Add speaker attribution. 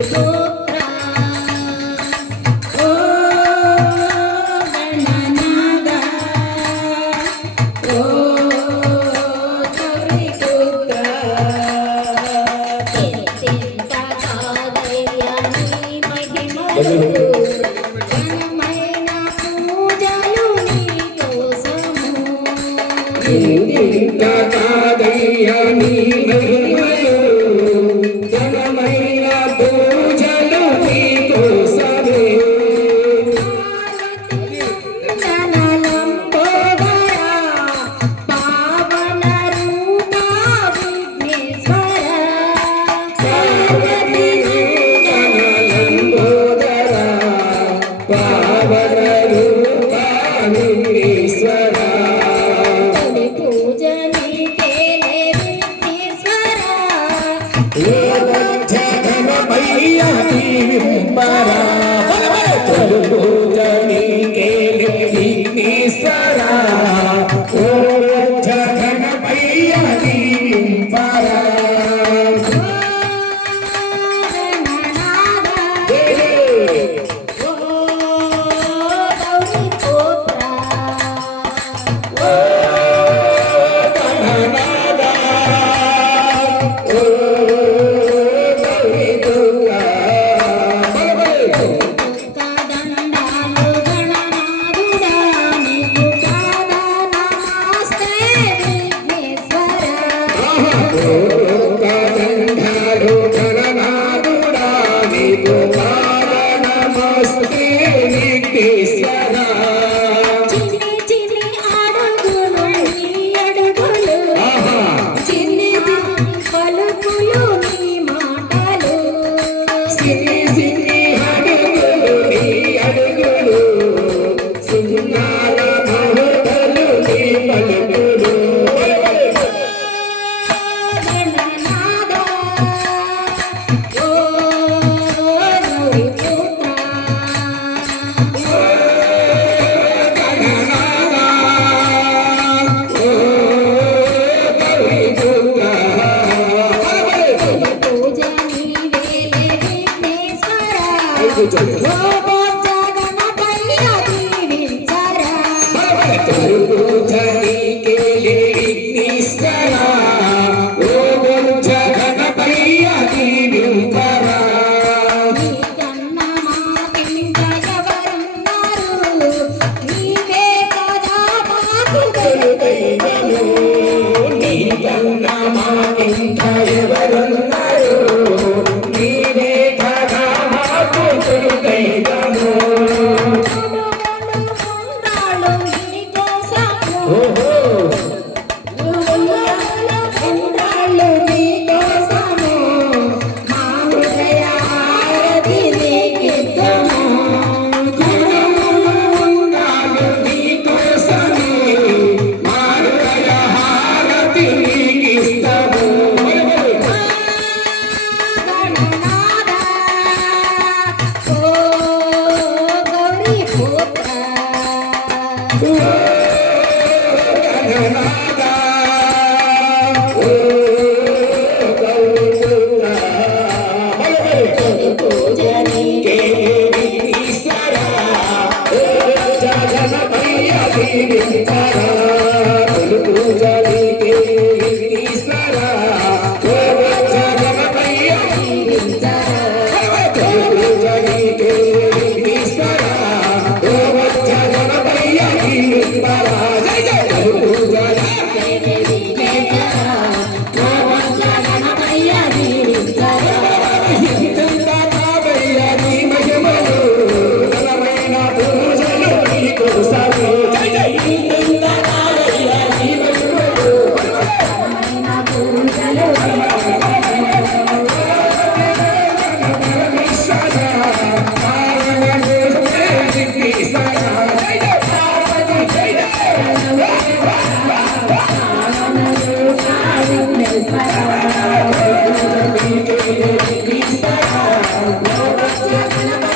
Speaker 1: స్తోత్ర కాదయ్యా గణనాద ఓ
Speaker 2: నీ Ei!
Speaker 1: తొలుతైనను
Speaker 2: నీ కన్నా మాకింత ఎవరున్నారు నీవే కదా మాకు తొలుతైన Thank you.
Speaker 1: Thank you.